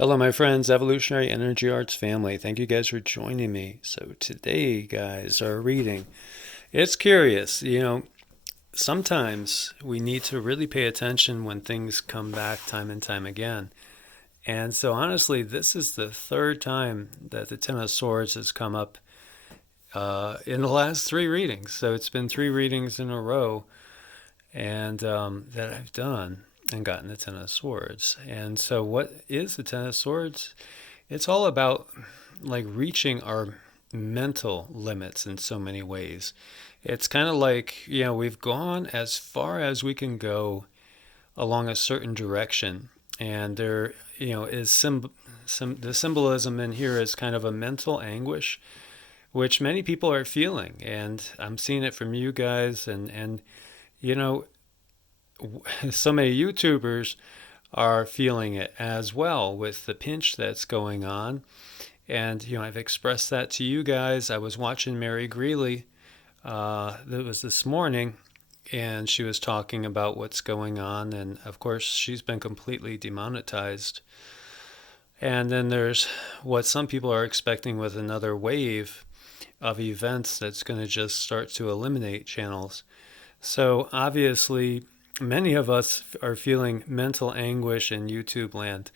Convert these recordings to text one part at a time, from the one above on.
Hello, my friends, Evolutionary Energy Arts family. Thank you guys for joining me. So, today, guys, our reading. It's curious, sometimes we need to really pay attention when things come back time and time again. And so, honestly, this is the third time that the Ten of Swords has come up in the last three readings. So, it's been three readings in a row and that I've done and gotten the Ten of Swords. And so, what is the Ten of Swords? It's all about like reaching our mental limits in so many ways. It's kind of like, we've gone as far as we can go along a certain direction. And there, is the symbolism in here is kind of a mental anguish, which many people are feeling. And I'm seeing it from you guys. And you know, so many YouTubers are feeling it as well with the pinch that's going on. And, I've expressed that to you guys. I was watching Mary Greeley, that was this morning, and she was talking about what's going on. And of course, she's been completely demonetized. And then there's what some people are expecting with another wave of events that's going to just start to eliminate channels. So obviously, many of us are feeling mental anguish in YouTube land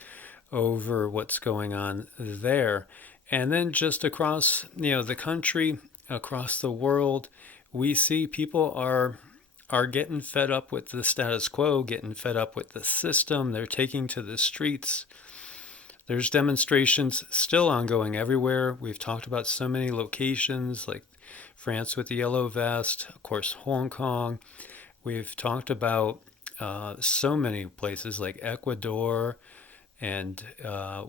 over what's going on there. And then just across, the country, across the world, we see people are getting fed up with the status quo, getting fed up with the system. They're taking to the streets. There's demonstrations still ongoing everywhere. We've talked about so many locations like France with the yellow vest, of course, Hong Kong. We've talked about so many places like Ecuador, and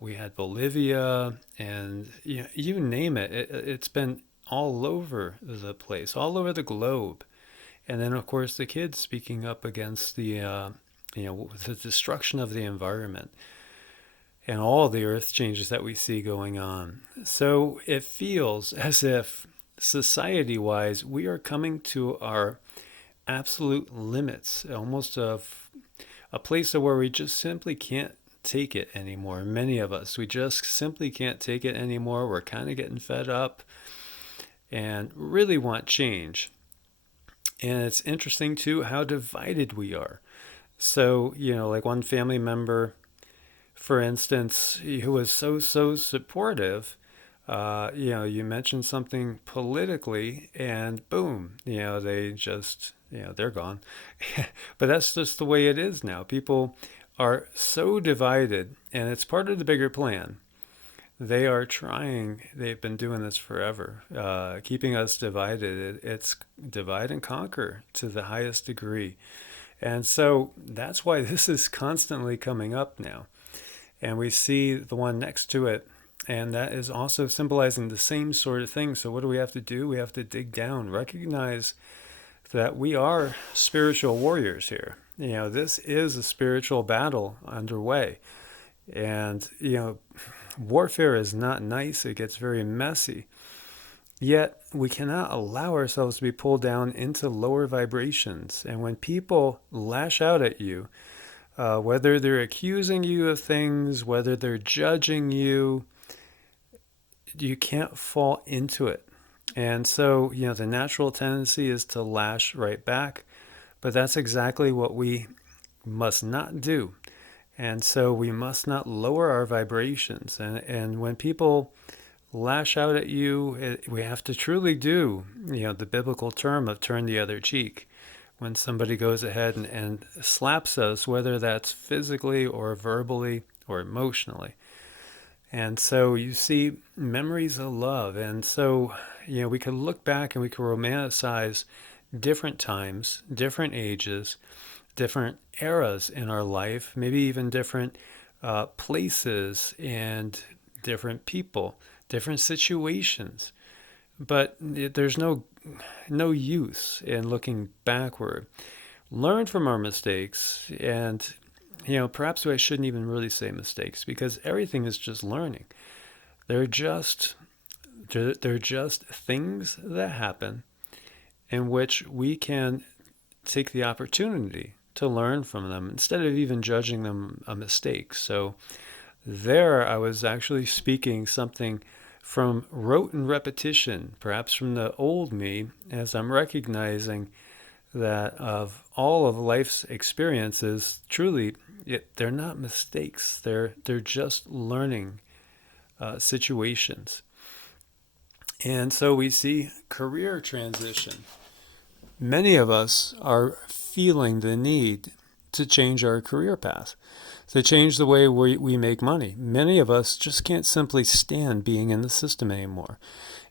we had Bolivia, and you name it. It's been all over the place, all over the globe. And then, of course, the kids speaking up against the destruction of the environment and all the earth changes that we see going on. So it feels as if society-wise, we are coming to our absolute limits, almost of a place where we just simply can't take it anymore. Many of us, we just simply can't take it anymore. We're kind of getting fed up and really want change. And it's interesting too how divided we are. So, like one family member, for instance, who was so supportive, you mentioned something politically, and boom, they just, they're gone. But that's just the way it is now. People are so divided, and it's part of the bigger plan. They are trying, they've been doing this forever, keeping us divided. It's divide and conquer to the highest degree. And so that's why this is constantly coming up now. And we see the one next to it, and that is also symbolizing the same sort of thing. So what do we have to do? We have to dig down, recognize that we are spiritual warriors here. This is a spiritual battle underway. And, warfare is not nice. It gets very messy. Yet we cannot allow ourselves to be pulled down into lower vibrations. And when people lash out at you, whether they're accusing you of things, whether they're judging you, you can't fall into it. And so, the natural tendency is to lash right back, but that's exactly what we must not do. And so we must not lower our vibrations. And when people lash out at you, we have to truly do, the biblical term of turn the other cheek. When somebody goes ahead and slaps us, whether that's physically or verbally or emotionally. And so you see memories of love. And so, we can look back and we can romanticize different times, different ages, different eras in our life, maybe even different places and different people, different situations. But there's no use in looking backward. Learn from our mistakes, and perhaps I shouldn't even really say mistakes because everything is just learning. They're just they're just things that happen in which we can take the opportunity to learn from them instead of even judging them a mistake. So There, I was actually speaking something from rote and repetition, perhaps from the old me, as I'm recognizing that of all of life's experiences, truly, they're not mistakes. They're just learning situations. And so we see career transition. Many of us are feeling the need to change our career path, to change the way we make money. Many of us just can't simply stand being in the system anymore.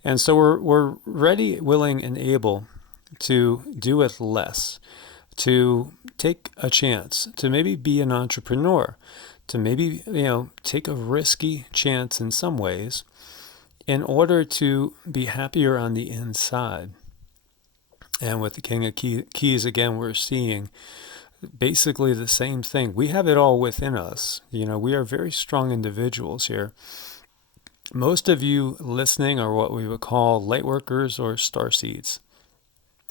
And so we're ready, willing, and able to do with less, to take a chance, to maybe be an entrepreneur, to maybe, take a risky chance in some ways in order to be happier on the inside. And with the King of Keys, again, we're seeing basically the same thing. We have it all within us. We are very strong individuals here. Most of you listening are what we would call light workers or starseeds.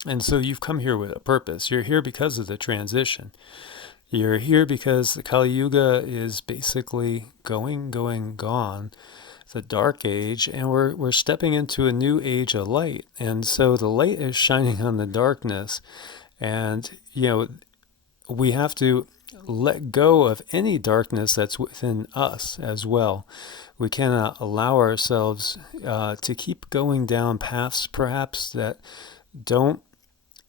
And so you've come here with a purpose. You're here because of the transition. You're here because the Kali Yuga is basically gone, the dark age, and we're stepping into a new age of light. And so the light is shining on the darkness. And, we have to let go of any darkness that's within us as well. We cannot allow ourselves to keep going down paths perhaps that don't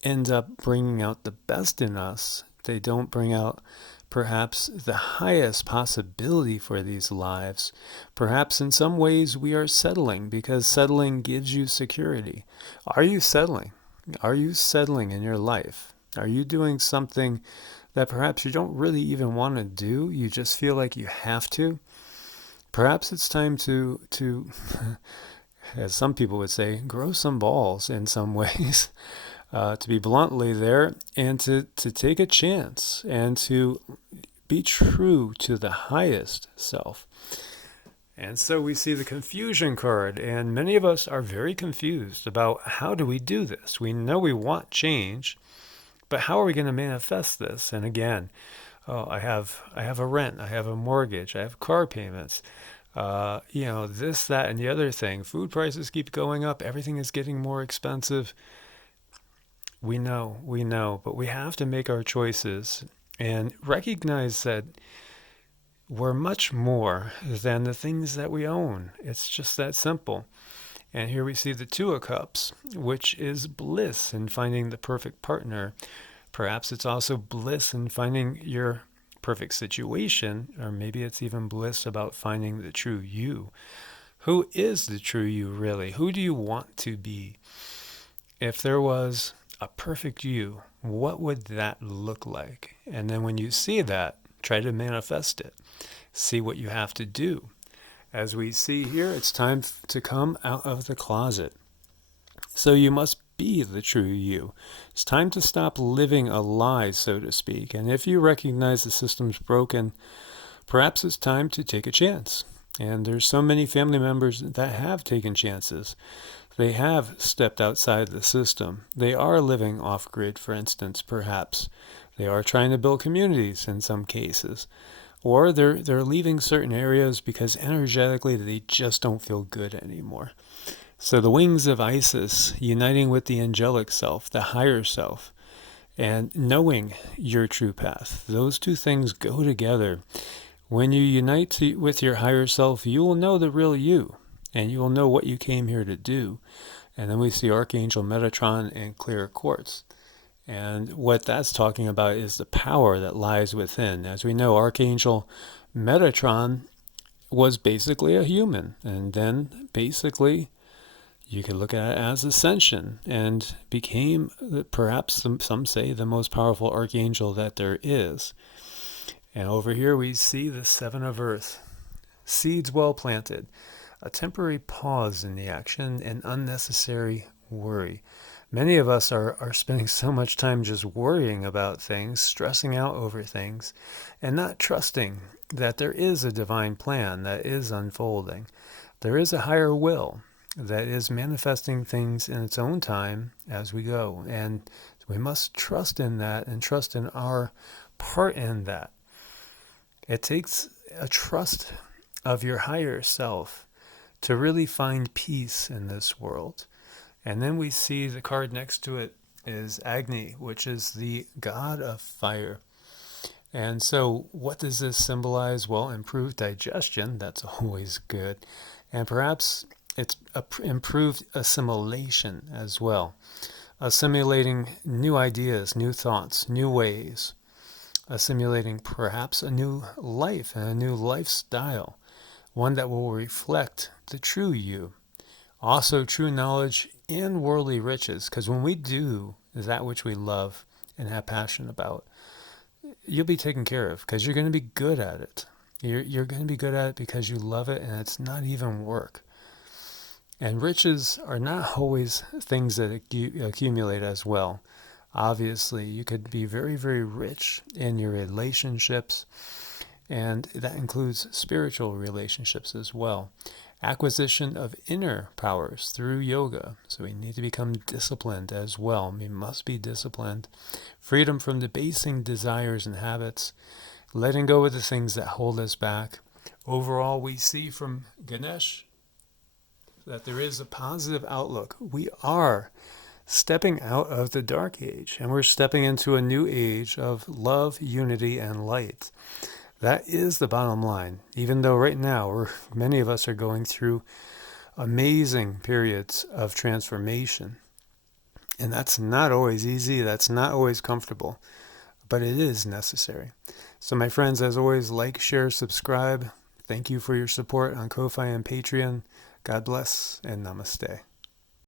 end up bringing out the best in us. They don't bring out perhaps the highest possibility for these lives. Perhaps in some ways we are settling because settling gives you security. Are you settling? Are you settling in your life? Are you doing something that perhaps you don't really even want to do? You just feel like you have to? Perhaps it's time to as some people would say, grow some balls in some ways. To be bluntly there, and to take a chance and to be true to the highest self. And so we see the confusion card, and many of us are very confused about how do we do this. We know we want change, but how are we going to manifest this? And again, I have a rent, I have a mortgage, I have car payments, this, that, and the other thing. Food prices keep going up, everything is getting more expensive. We know, but we have to make our choices and recognize that we're much more than the things that we own. It's just that simple. And here we see the Two of Cups, which is bliss in finding the perfect partner. Perhaps it's also bliss in finding your perfect situation, or maybe it's even bliss about finding the true you. Who is the true you really? Who do you want to be? If there was a perfect you, what would that look like? And then when you see that, try to manifest it. See what you have to do. As we see here, it's time to come out of the closet. So you must be the true you. It's time to stop living a lie, so to speak. And if you recognize the system's broken, perhaps it's time to take a chance. And there's so many family members that have taken chances. They have stepped outside the system. They are living off-grid, for instance, perhaps. They are trying to build communities in some cases. Or they're leaving certain areas because energetically they just don't feel good anymore. So the wings of Isis, uniting with the angelic self, the higher self, and knowing your true path, those two things go together. When you unite with your higher self, you will know the real you. And you will know what you came here to do. And then we see Archangel Metatron and clear quartz. And what that's talking about is the power that lies within. As we know, Archangel Metatron was basically a human. And then basically, you could look at it as ascension and became perhaps, some say, the most powerful archangel that there is. And over here we see the Seven of Earth. Seeds well planted. A temporary pause in the action and unnecessary worry. Many of us are spending so much time just worrying about things, stressing out over things, and not trusting that there is a divine plan that is unfolding. There is a higher will that is manifesting things in its own time as we go. And we must trust in that and trust in our part in that. It takes a trust of your higher self to really find peace in this world. And then we see the card next to it is Agni, which is the god of fire. And so what does this symbolize? Well, improved digestion, that's always good. And perhaps it's improved assimilation as well. Assimilating new ideas, new thoughts, new ways. Assimilating perhaps a new life and a new lifestyle. One that will reflect the true you. Also true knowledge and worldly riches. Because when we do that which we love and have passion about, you'll be taken care of because you're going to be good at it. You're going to be good at it because you love it, and it's not even work. And riches are not always things that accumulate as well. Obviously, you could be very, very rich in your relationships, and that includes spiritual relationships as well. Acquisition of inner powers through yoga. So we need to become disciplined as well. We must be disciplined. Freedom from debasing desires and habits. Letting go of the things that hold us back. Overall, we see from Ganesh that there is a positive outlook. We are stepping out of the dark age, and we're stepping into a new age of love, unity, and light. That is the bottom line. Even though right now many of us are going through amazing periods of transformation. And that's not always easy. That's not always comfortable. But it is necessary. So my friends, as always, like, share, subscribe. Thank you for your support on Ko-Fi and Patreon. God bless and namaste.